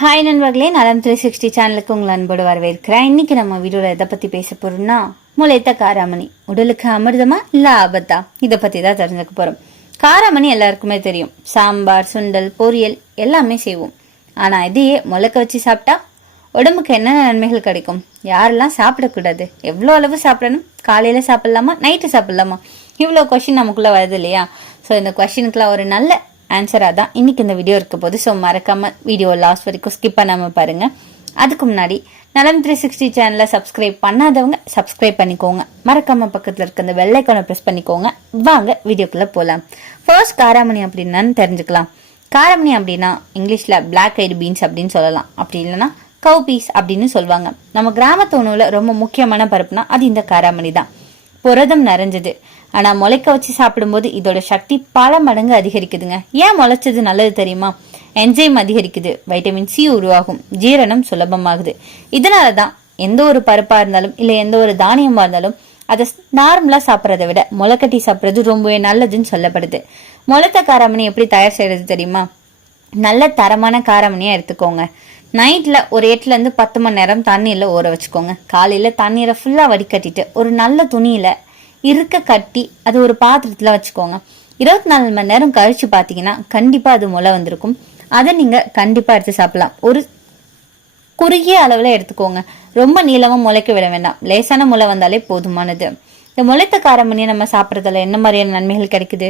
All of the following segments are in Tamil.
ஹாய் நண்பர்களே. நலம் த்ரீ சிக்ஸ்டி சேனலுக்கு உங்களை அன்போடு வரவேற்கிறேன். இன்னைக்கு நம்ம வீடியோவில் எதை பற்றி பேச போகிறோம்னா முளைத்த காராமணி. உடலுக்கு அமிர்தமா இல்லை ஆபத்தா இதை பற்றி தான் தெரிஞ்சுக்க போகிறோம் காராமணி எல்லாருக்குமே தெரியும். சாம்பார் சுண்டல் பொரியல் எல்லாமே செய்வோம். ஆனால் இதையே முளைக்க வச்சு சாப்பிட்டா உடம்புக்கு என்னென்ன நன்மைகள் கிடைக்கும்? யாரெல்லாம் சாப்பிடக்கூடாது? எவ்வளோ அளவு சாப்பிடணும்? காலையில் சாப்பிட்லாமா? நைட்டு சாப்பிட்லாமா? இவ்வளோ கொஷின் நமக்குள்ளே வருது இல்லையா? ஸோ இந்த கொஷினுக்குலாம் ஒரு நல்ல ஆன்சராக தான் இன்னைக்கு இந்த வீடியோ இருக்க போது ஸோ மறக்காமல் வீடியோ லாஸ்ட் வரைக்கும் ஸ்கிப் பண்ணாமல் பாருங்கள் அதுக்கு முன்னாடி நலம் த்ரீ சிக்ஸ்டி சேனலை சப்ஸ்கிரைப் பண்ணாதவங்க சப்ஸ்கிரைப் பண்ணிக்கோங்க. மறக்காம பக்கத்தில் இருக்க அந்த வெள்ளைக்கான ப்ரெஸ் பண்ணிக்கோங்க. வாங்க வீடியோக்குள்ளே போகலாம் ஃபர்ஸ்ட் காராமணி அப்படின்னான்னு தெரிஞ்சுக்கலாம். காராமணி அப்படின்னா இங்கிலீஷில் பிளாக் ஐடு பீன்ஸ் அப்படின்னு சொல்லலாம். அப்படி இல்லைன்னா கவு பீஸ் அப்படின்னு சொல்லுவாங்க. நம்ம கிராமத்து உணவில் ரொம்ப முக்கியமான பருப்புனா அது இந்த காராமணி தான். புரதம் நிறைஞ்சது. ஆனால் முளைக்க வச்சு சாப்பிடும்போது இதோட சக்தி பல மடங்கு அதிகரிக்குதுங்க. ஏன் முளைச்சது நல்லது தெரியுமா? என்ஜைம் அதிகரிக்குது. வைட்டமின் சி உருவாகும். ஜீரணம் சுலபமாகுது. இதனால தான் எந்த ஒரு பருப்பாக இருந்தாலும் இல்லை எந்த ஒரு தானியமாக இருந்தாலும் அதை நார்மலாக சாப்பிட்றத விட முளைக்கட்டி சாப்பிட்றது ரொம்பவே நல்லதுன்னு சொல்லப்படுது. முளைத்த காராமணி எப்படி தயார் செய்கிறது தெரியுமா? நல்ல தரமான காரமணியாக எடுத்துக்கோங்க. நைட்டில் ஒரு எட்டுலேருந்து பத்து மணி நேரம் தண்ணியில் ஊற வச்சுக்கோங்க. காலையில் தண்ணீரை ஃபுல்லாக வடிகட்டிட்டு ஒரு நல்ல துணியில் இருக்க கட்டி அது ஒரு பாத்திரத்தில் வச்சுக்கோங்க. இருபத்தி நாலு மணி நேரம் கழிச்சு பார்த்தீங்கன்னா கண்டிப்பாக அது முளை வந்திருக்கும். அதை நீங்கள் கண்டிப்பாக எடுத்து சாப்பிடலாம். ஒரு குறுகிய அளவில் எடுத்துக்கோங்க. ரொம்ப நீளமாக முளைக்க விட வேண்டாம். லேசான முளை வந்தாலே போதுமானது. இந்த முளைத்த காரமணியை நம்ம சாப்பிட்றதுல என்ன மாதிரியான நன்மைகள் கிடைக்குது?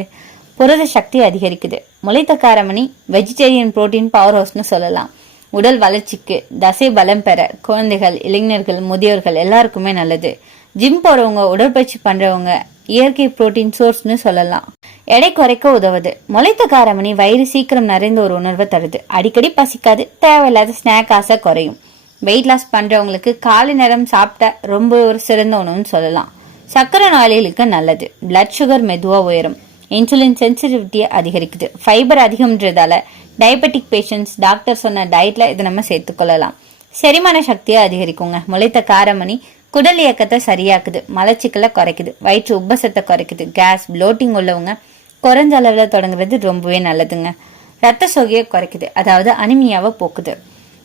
புரத சக்தி அதிகரிக்குது. முளைத்த காரமணி வெஜிடேரியன் புரோட்டீன் பவர் ஹவுஸ்னு சொல்லலாம். உடல் வளர்ச்சிக்கு தசை பலம் பெற குழந்தைகள் இளைஞர்கள் முதியோர்கள் எல்லாருக்குமே நல்லது. ஜிம் போறவங்க உடற்பயிற்சி பண்றவங்க இயற்கை புரோட்டீன் சோர்ஸ்னு சொல்லலாம். எடை குறைக்க உதவுது. முளைத்த காரமணி வயிறு சீக்கிரம் நிறைந்த ஒரு உணர்வை தருது. அடிக்கடி பசிக்காது தேவையில்லாத ஸ்நாக் ஆசை குறையும். வெயிட் லாஸ் பண்றவங்களுக்கு காலை நேரம் சாப்பிட்ட ரொம்ப ஒரு சிறந்த உணவுன்னு சொல்லலாம். சர்க்கரை நோயாளிகளுக்கு நல்லது. பிளட் சுகர் மெதுவா உயரும். இன்சுலின் சென்சிட்டிவிட்டியை அதிகரிக்குது. ஃபைபர் அதிகம்ன்றதால டயபெட்டிக் பேஷண்ட்ஸ் டாக்டர் சொன்ன டயட்ல இதை நம்ம சேர்த்துக்கொள்ளலாம். செரிமான சக்தியை அதிகரிக்குங்க. முளைத்த காரமணி குடல் இயக்கத்தை சரியாக்குது. மலச்சிக்கலை குறைக்குது. வயிற்று உப்பசத்தை குறைக்குது. கேஸ் ப்ளோட்டிங் உள்ளவங்க குறைஞ்ச அளவில் தொடங்குறது ரொம்பவே நல்லதுங்க. ரத்த சோகையை குறைக்குது. அதாவது அனிமியாவை போக்குது.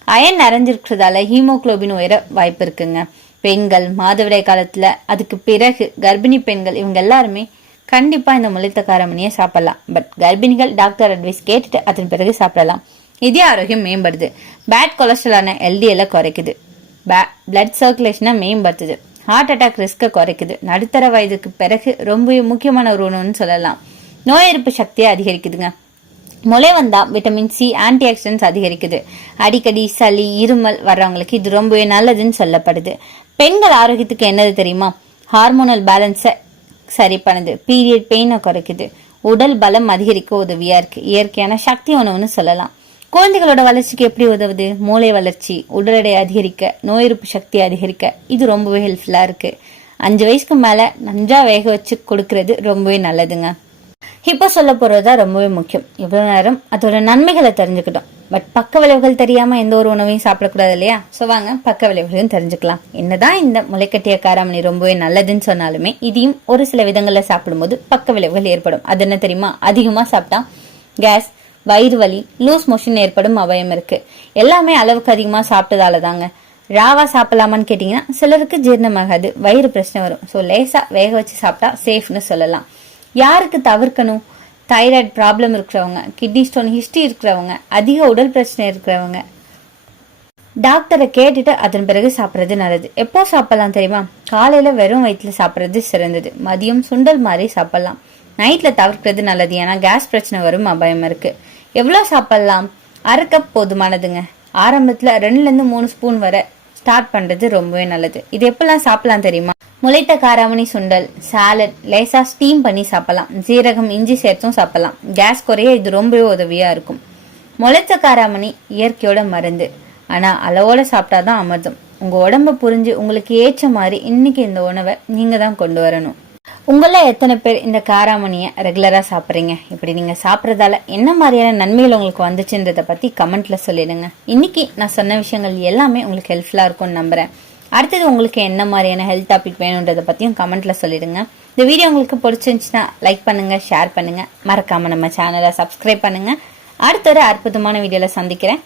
அயன் நிறைஞ்சிருக்கிறதால ஹீமோகுளோபின் உயர வாய்ப்பு இருக்குங்க. பெண்கள் மாதவிடாய் காலத்தில் அதுக்கு பிறகு கர்ப்பிணி பெண்கள் இவங்க எல்லாருமே கண்டிப்பாக இந்த முளைத்த காரமணியை சாப்பிடலாம். பட் கர்ப்பிணிகள் டாக்டர் அட்வைஸ் கேட்டுட்டு அதன் பிறகு சாப்பிடலாம். இதே ஆரோக்கியம் மேம்படுது. பேட் கொலஸ்ட்ராலான எல்டிஎல்ல குறைக்குது. பிளட் சர்க்குலேஷனை மேம்படுத்துது. ஹார்ட் அட்டாக் ரிஸ்க்கை குறைக்குது. நடுத்தர வயதுக்கு பிறகு ரொம்ப முக்கியமான ஒரு உணவுன்னு சொல்லலாம். நோய் எதிர்ப்பு சக்தியை அதிகரிக்குதுங்க. முளை வந்தால் விட்டமின் சி ஆன்டி ஆக்சிடென்ட்ஸ் அதிகரிக்குது. அடிக்கடி சளி இருமல் வர்றவங்களுக்கு இது ரொம்பவே நல்லதுன்னு சொல்லப்படுது. பெண்கள் ஆரோக்கியத்துக்கு என்னது தெரியுமா? ஹார்மோனல் பேலன்ஸை சரி பண்ணுது. பீரியட் பெயினை குறைக்குது. உடல் பலம் அதிகரிக்க உதவியா இருக்கு. இயற்கையான சக்தி உணவுன்னு சொல்லலாம். குழந்தைகளோட வளர்ச்சிக்கு எப்படி உதவுது? மூளை வளர்ச்சி உடல் எடை அதிகரிக்க நோய் எதிர்ப்பு சக்தி அதிகரிக்க இது ரொம்பவே ஹெல்ப்ஃபுல்லா இருக்கு. அஞ்சு வயசுக்கு மேல நஞ்சா வேக வச்சு கொடுக்கறது ரொம்பவே நல்லதுங்க. இப்போ சொல்ல போறதுதான் ரொம்பவே முக்கியம். இவ்வளவு நேரம்? அதோட நன்மைகளை தெரிஞ்சுக்கிட்டோம். பட் பக்க விளைவுகள் தெரியாமல் எந்த ஒரு உணவையும் சாப்பிடக்கூடாது இல்லையா? ஸோ வாங்க பக்க விளைவுகளையும் தெரிஞ்சுக்கலாம். என்னதான் இந்த முளைக்கட்டிய காராமணி ரொம்பவே நல்லதுன்னு சொன்னாலுமே இதையும் ஒரு சில விதங்களில் சாப்பிடும்போது பக்க விளைவுகள் ஏற்படும். அது என்ன தெரியுமா? அதிகமாக சாப்பிட்டா கேஸ் வயிறு வலி லூஸ் மோஷன் ஏற்படும் அபயம் இருக்கு. எல்லாமே அளவுக்கு அதிகமாக சாப்பிட்டதால தாங்க ராவா சாப்பிடலாமான்னு கேட்டிங்கன்னா சிலருக்கு ஜீரணமாகாது வயிறு பிரச்சனை வரும். ஸோ லேசாக வேக வச்சு சாப்பிட்டா சேஃப்னு சொல்லலாம். யாருக்கு தவிர்க்கணும்? தைராய்டு ப்ராப்ளம் இருக்கிறவங்க கிட்னி ஸ்டோன் ஹிஸ்ட்ரி இருக்கிறவங்க அதிக உடல் பிரச்சனை இருக்கிறவங்க. டாக்டரை கேட்டுட்டு அதன் பிறகு சாப்பிட்றது நல்லது. எப்போ சாப்பிட்லாம் தெரியுமா? காலையில் வெறும் வயிற்றில் சாப்பிட்றது சிறந்தது. மதியம் சுண்டல் மாதிரி சாப்பிட்லாம். நைட்டில் தவிர்க்கிறது நல்லது. ஏன்னா கேஸ் பிரச்சனை வரும் அபாயம் இருக்குது எவ்வளோ சாப்பிட்லாம்? அரை கப் போதுமானதுங்க. ஆரம்பத்தில் ரெண்டுலேருந்து மூணு ஸ்பூன் வரை ஸ்டார்ட் பண்றது ரொம்பவே நல்லது. இது எப்பெல்லாம் சாப்பிடலாம் தெரியுமா? முளைத்த காராமணி சுண்டல் சாலட் லேசா ஸ்டீம் பண்ணி சாப்பிடலாம். ஜீரகம் இஞ்சி சேர்த்தும் சாப்பிடலாம். கேஸ் குறைய இது ரொம்பவே உதவியா இருக்கும். முளைத்த காராமணி இயற்கையோட மருந்து. ஆனா அளவோட சாப்பிட்டாதான் அமிர்தம். உங்க உடம்ப புரிஞ்சு உங்களுக்கு ஏற்ற மாதிரி இன்னைக்கு இந்த உணவை நீங்க தான் கொண்டு வரணும். உங்களில் எத்தனை பேர் இந்த காராமணியை ரெகுலராக சாப்பிட்றீங்க? இப்படி நீங்கள் சாப்பிட்றதால என்ன மாதிரியான நன்மைகள் உங்களுக்கு வந்துச்சுன்றதை பற்றி கமெண்ட்டில் சொல்லிடுங்க. இன்றைக்கி நான் சொன்ன விஷயங்கள் எல்லாமே உங்களுக்கு ஹெல்ப்ஃபுல்லாக இருக்கும்னு நம்புகிறேன் அடுத்தது உங்களுக்கு என்ன மாதிரியான ஹெல்த் டாபிக் வேணுன்றதை பற்றியும் கமெண்ட்டில் சொல்லிடுங்க. இந்த வீடியோ உங்களுக்கு பிடிச்சிருந்துச்சுன்னா லைக் பண்ணுங்கள் ஷேர் பண்ணுங்கள் மறக்காமல் நம்ம சேனலை சப்ஸ்கிரைப் பண்ணுங்கள் அடுத்த ஒரு அற்புதமான வீடியோவில் சந்திக்கிறேன்.